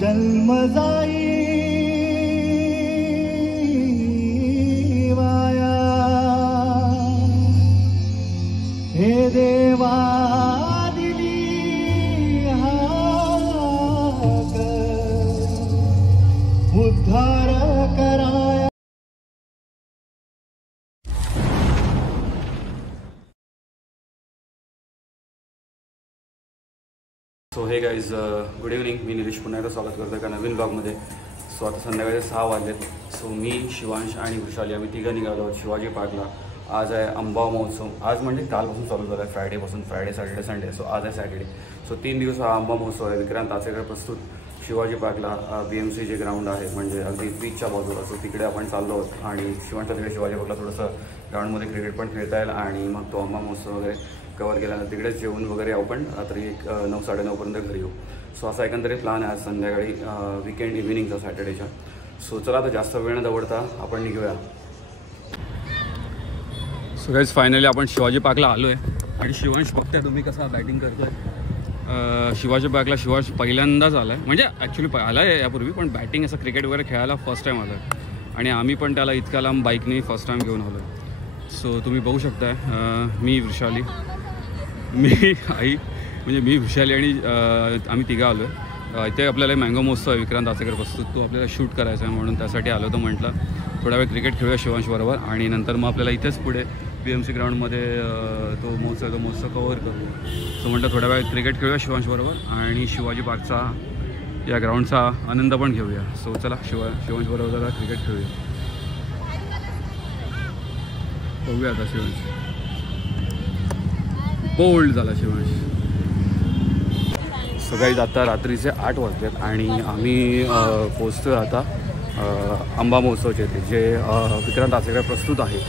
जन्म जाई वाया, हे देवा दिली हाक, उद्धार कराया. सो हे गाईज, गुड इव्हनिंग. मी निलेश पुन्हा एकदा स्वागत करतो एका नवीन ब्लॉगमध्ये. सो आता संध्याकाळी 6 वाजलेत. सो मी, शिवांश आणि वृषाली आम्ही तिघं निघालो आहोत शिवाजी पार्कला. आज आहे आंबा महोत्सव. आज म्हणजे कालपासून चालू झाला आहे, फ्रायडेपासून. Friday, Saturday, Sunday. सो आज आहे सॅटर्डे. सो 3 दिवस हा आंबा महोत्सव आहे. विक्रांत आचरेकर प्रस्तुत शिवाजी पार्कला BMC जे ग्राउंड आहे म्हणजे अगदी बीचच्या बाजूला. सो तिकडे आपण चाललो आहोत आणि शिवांशच्या तिकडे शिवाजी पार्कला थोडंसं ग्राउंडमध्ये क्रिकेट पण खेळता येईल आणि मग तो आंबा महोत्सव वगैरे कवर केल्यानंतर तिकडेच जेवून वगैरे आपण रात्री 9-9:30पर्यंत घरी येऊ. सो असा एकंदरीत प्लॅन आहे आज संध्याकाळी वीकेंड इव्हिनिंगचा सॅटर्डेच्या. सो चला आता जास्त वेळ न दवडता आपण निघूया. सो गाईज फायनली आपण शिवाजी पार्कला आलो आहे आणि शिवांश बघताय तुम्ही कसा बॅटिंग करतो आहे. शिवाजी पार्कला शिवांश पहिल्यांदाच आला आहे, म्हणजे ॲक्च्युली आला आहे यापूर्वी, पण बॅटिंग असं क्रिकेट वगैरे खेळायला फर्स्ट टाईम आला आहे आणि आम्ही पण त्याला इतक्या लांब बाईकने फर्स्ट टाईम घेऊन आलो आहे. सो तुम्ही बघू शकताय, मी वृषाली, मी आई म्हणजे मी वृषाली आणि आम्ही तिघं आलो आहे. इथे आपल्याला मँगो महोत्सव आहे विक्रांत आचरेकर प्रस्तुत, तो आपल्याला शूट करायचा आहे म्हणून त्यासाठी आलो होतो. म्हटलं थोडा वेळ क्रिकेट खेळूया शिवांशबरोबर आणि नंतर मग आपल्याला इथेच पुढे BMC ग्राउंडमध्ये तो महोत्सव कवर करू. सो म्हटलं थोड्या वेळ क्रिकेट खेळूया शिवांशबरोबर आणि शिवाजी पार्कचा या ग्राउंडचा आनंद पण घेऊया. सो चला शिवांशबरोबर जरा क्रिकेट खेळूया. बघूया आता शिवांश बोल्ड झाला शिवांश. सकाळी आता रात्रीचे 8 वाजलेत आणि आम्ही पोचतो आता आंबा महोत्सवचे ते जे विक्रांत आचरेकर प्रस्तुत आहे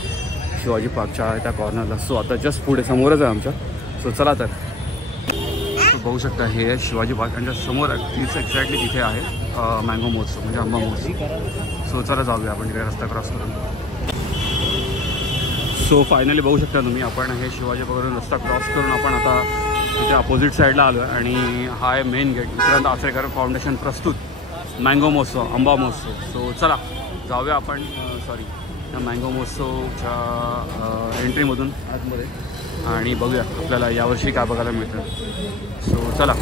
शिवाजी पार्कच्या त्या कॉर्नरला. सो आता जस्ट पुढे समोरच आहे आमच्या. सो चला तर बघू शकता हे आहे शिवाजी पार्क आणि समोर तीच एक्झॅक्टली तिथे आहे मँगो महोत्सव म्हणजे आंबा महोत्सव. सो चला जाऊया आपण तिकडे रस्ता क्रॉस करून. सो फायनली बघू शकता तुम्ही आपण हे शिवाजी पार्कवरून रस्ता क्रॉस करून आपण आता तिथे अपोजिट साईडला आलो आहे आणि हा आहे main gate Vikrant Achrekar foundation प्रस्तुत मँगो महोत्सव आंबा महोत्सव. सो चला जाऊया आपण या मँगो महोत्सवच्या एंट्रीमधून आतमध्ये आणि बघूया आपल्याला यावर्षी काय बघायला मिळतं. सो चला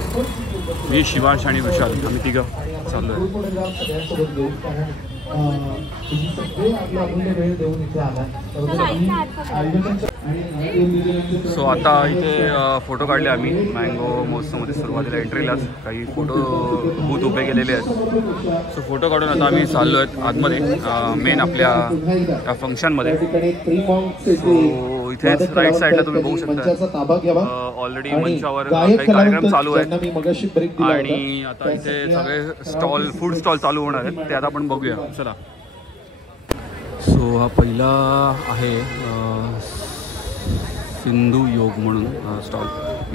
मी, शिवांश आणि विशाल आम्ही तिघं चाललो आहे. सो आता इथे फोटो काढले आम्ही मँगो महोत्सवमध्ये. सुरुवातीला एंट्रीलाच काही फोटो बूथ उभे केलेले आहेत. सो फोटो काढून आता आम्ही चाललो आहेत आतमध्ये मेन आपल्या फंक्शनमध्ये. सो इथे राईट साईडला तुम्ही बघू शकता ऑलरेडी मंचावर काही कार्यक्रम चालू आहेत आणि आता इथे सगळे फूड स्टॉल चालू होणार आहेत ते आता आपण बघूया. चला. सो हा पहिला आहे सिंधू योग म्हणून स्टॉल.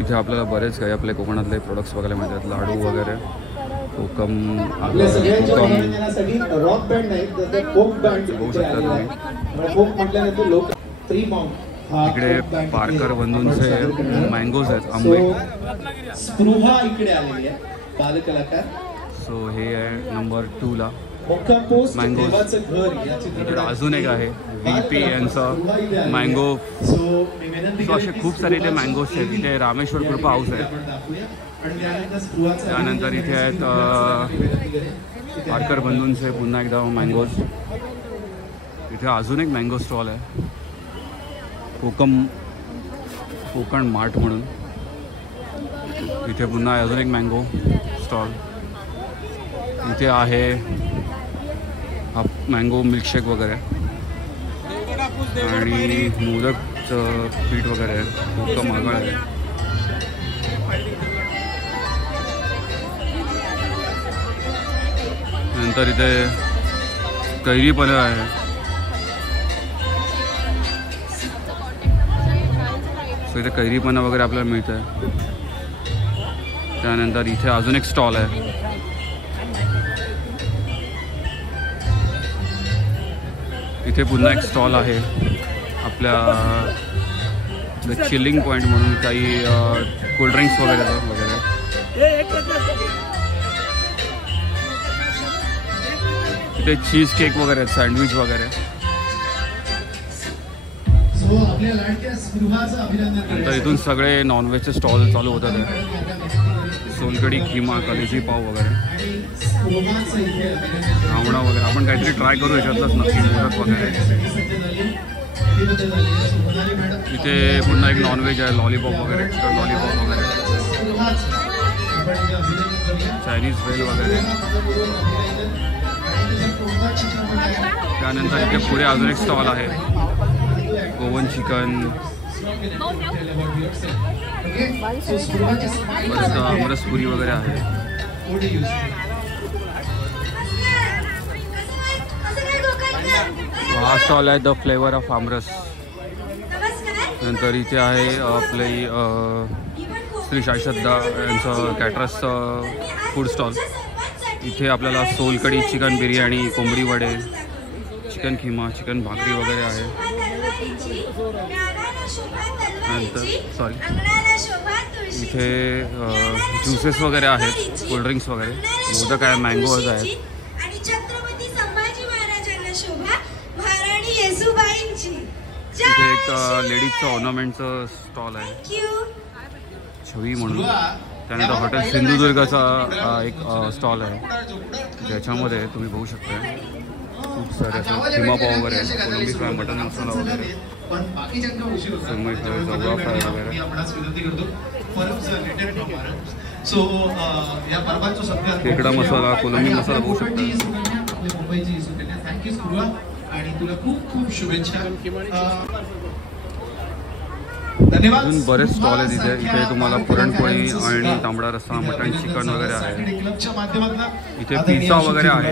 इथे आपल्याला बरेच काही आपले कोकणातले प्रोडक्ट्स बघायला मिळतात, लाडू वगैरे, कोकम बघू शकता तुम्ही. इकडे पारकर बंधूंचे मँगोज आहेत, आंबे. सो हे आहे नंबर 2ला मँगोज. इकडे अजून एक आहे VP यांचं मँगो. सो असे खूप सारे इथे मँगोज आहेत. इथे रामेश्वर कृपा हाऊस आहे. त्यानंतर इथे आहेत पारकर बंधूंचे पुन्हा एकदा मँगोज. इथे अजून एक मँगो स्टॉल आहे कोकण मार्ट म्हणून. इथे पुन्हा अजून एक मँगो स्टॉल. इथे आहे हा मँगो मिल्कशेक वगैरे आणि मोदकचं पीठ वगैरे आहे, कोकम आगळ आहे. नंतर इथे कैरी पनीर आहे. सो इथे कैरी पनीर वगैरे आपल्याला मिळतं आहे. त्यानंतर इथे अजून एक स्टॉल आहे. इथे पुन्हा एक स्टॉल आहे आपल्या चिलिंग पॉईंट म्हणून काही कोल्ड्रिंक्स वगैरे इथे चीज केक वगैरे आहेत, सँडविच वगैरे. नंतर इथून सगळे नॉनव्हेजचे स्टॉल चालू होतात आहे. सोलकडी, खिमा, कलेजी पाव वगैरे, घावणा वगैरे. आपण काहीतरी ट्राय करू याच्यातलंच नक्की, मोदक वगैरे. इथे पुन्हा एक नॉनव्हेज आहे, लॉलीपॉप वगैरे, चिकन लॉलीपॉप वगैरे, चायनीज भेल वगैरे. त्यानंतर इथे पुढे अजून एक स्टॉल आहे, गोवन चिकन, आमरसपुरी वगैरे आहे. हा स्टॉल आहे द फ्लेवर ऑफ आमरस. नंतर इथे आहे आपले श्री साई श्रद्धा यांचं कॅटरसचं फूड स्टॉल. इथे आपल्याला सोलकडी, चिकन बिर्याणी, कोंबडी वडे, चिकन खिमा, चिकन भाकरी वगैरे आहे. नंतर इथे ज्युसेस वगैरे आहेत, कोल्ड्रिंक्स वगैरे, मोदक आहे, मँगोज आहेत. इथे एक लेडीजचं ऑर्नामेंटचं स्टॉल आहे, छवी म्हणून. त्यानंतर हॉटेल सिंधुदुर्गाचा एक स्टॉल आहे, ज्याच्यामध्ये तुम्ही बघू शकता खूप सारे असं खिमा पाव वगैरे, कोलंबी फ्राय, मटन मसाला वगैरे, सुरमई फ्राय, जवळा फ्राय वगैरे, खेकडा मसाला, कोलंबी मसाला बघू शकता. आणि तुला खूप खूप शुभेच्छा. अजून बरेच स्टॉल आहेत इथे. इथे तुम्हाला पुरणपोळी आणि तांबडा रस्सा, मटण, चिकन वगैरे आहे. इथे पिझ्झा वगैरे आहे,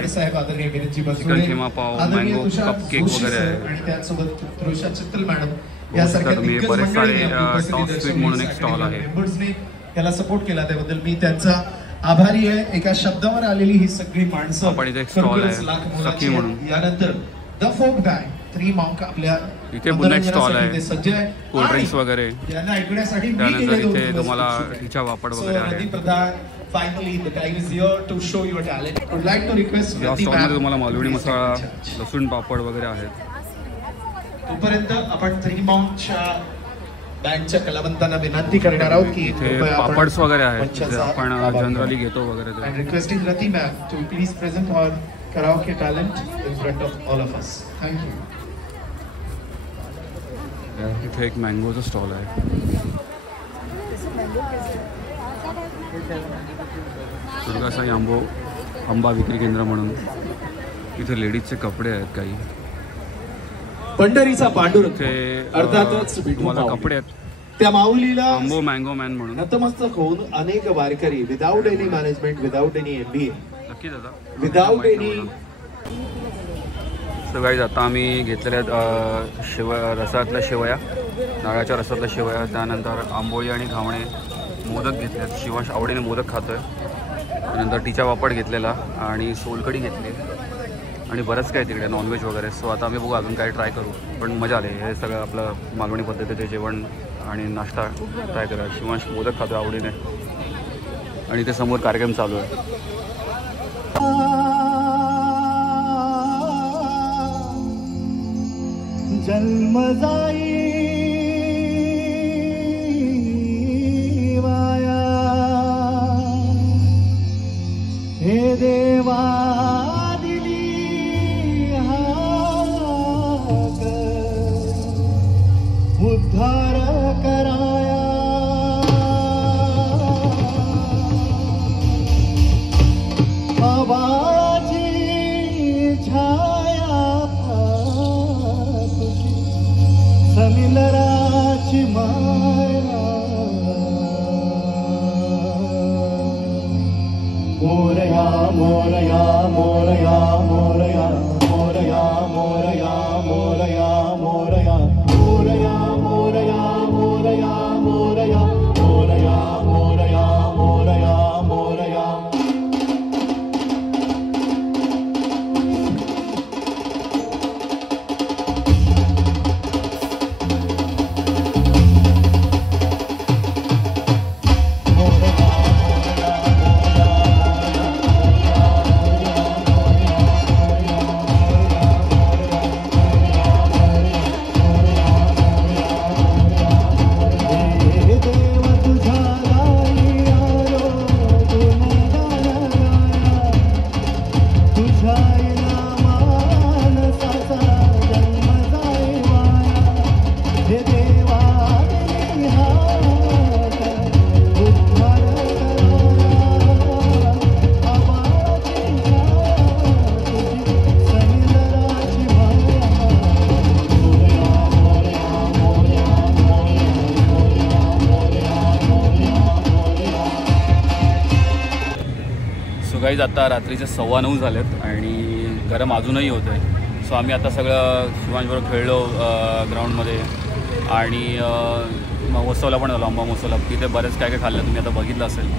चिकन खिमा पाव, मँगो कप केक वगैरे आहे. तुम्ही बरेच सारे टॉप स्वीट म्हणून एक स्टॉल आहे. याला सपोर्ट केला त्याबद्दल मी त्यांचा आभारी आहे. एका शब्दावर आलेली ही सगळी माणसं. आपण इथे एक स्टॉल आहे सखी म्हणून. यानंतर the folk band three mount आपल्या इथे पुन्हा एक स्टॉल आहे, सज्ज आहे. कोल्ड्रिंक्स वगैरे. यांना ऐकण्यासाठी त्यानंतर इथे तुम्हाला टिचा वापड वगैरे आहे. Finally, the time is here to show your talent. I would like to request या स्टॉलमध्ये तुम्हाला मालवणी मसाला, लसूण पापड वगैरे आहेत. तोपर्यंत आपण थ्री माउंटच्या बँडच्या कलावंतांना विनंती करणार आहोत की इथे पापड्स वगैरे आहेत, जे आपण जनरली घेतो वगैरे. And requesting Rati ma'am to please present her karaoke talent in front of all of us. Thank you. इथे एक मँगोचा स्टॉल आहे. दुर्गासाई आंबा विक्री केंद्र म्हणून. इथे लेडीजचे कपडे आहेत काही. पंढरीचा पांडुरंग इथे अर्थातच तुम्हाला कपडे आहेत, त्या माऊलीला आंबो मँगो मॅन म्हणून. नतमस्तक होऊन अनेक वारकरी without any management, without any MBA, नक्की दादा, विदाउट एनी. सो गाईज, आता आम्ही घेतलेल्या रसातल्या शेवया, नारळाच्या रसातल्या शेवया, त्यानंतर आंबोळी आणि घावणे, मोदक घेतलेत. शिवांश आवडीने मोदक खातोय. त्यानंतर टिचा वापड घेतलेला आणि सोलकडी घेतली आणि बरंच काय तिकडे नॉनव्हेज वगैरे. सो आता आम्ही बघू अजून काय ट्राय करू. पण मजा आली. हे सगळं आपलं मालवणी पद्धतीचे जेवण आणि नाश्ता ट्राय करा. शिवांश मोदक खातो आवडीने आणि इथे समोर कार्यक्रम चालू आहे. जन्म जाई वाया, हे देवा दिली हाक, उद्धार कराया. बाबाची छाया समिलराची माया. मोरया मोरया मोरया मोरया मोरया मोरया मोरया मोरया मोरया मोरया मोरया मोरया मोरया मोरया मोरया मोरया. गाईज आता रात्रीचे 9:15 झालेत आणि गरम अजूनही होतं आहे. सो आम्ही आता सगळं शिवांशबरोबर खेळलो ग्राउंडमध्ये आणि महोत्सवला पण झालो, आंबा महोत्सवला. तिथे बरेच काय काय खाल्लं तुम्ही आता बघितलं असेल.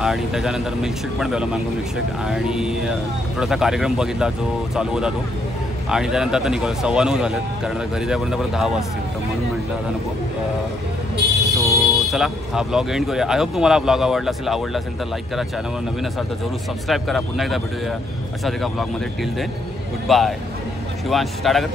आणि त्याच्यानंतर मिल्कशेक पण प्यालो, मँगो मिल्कशेक. आणि थोडासा कार्यक्रम बघितला जो चालू होता तो. आणि त्यानंतर आता निघालो, 9:15 झालेत कारण आता घरी जाईपर्यंत परत 10 वाजतील. तर म्हणून म्हटलं आता नको. सो चला हा ब्लॉग एंड करूया. आय होप तुम्हाला ब्लॉग आवडला असेल तर लाईक करा. चॅनलवर नवीन असाल तर जरूर सबस्क्राईब करा. पुन्हा एकदा भेटूया अशाच एका ब्लॉगमध्ये. Till then good bye. Shivansh टाटा कर.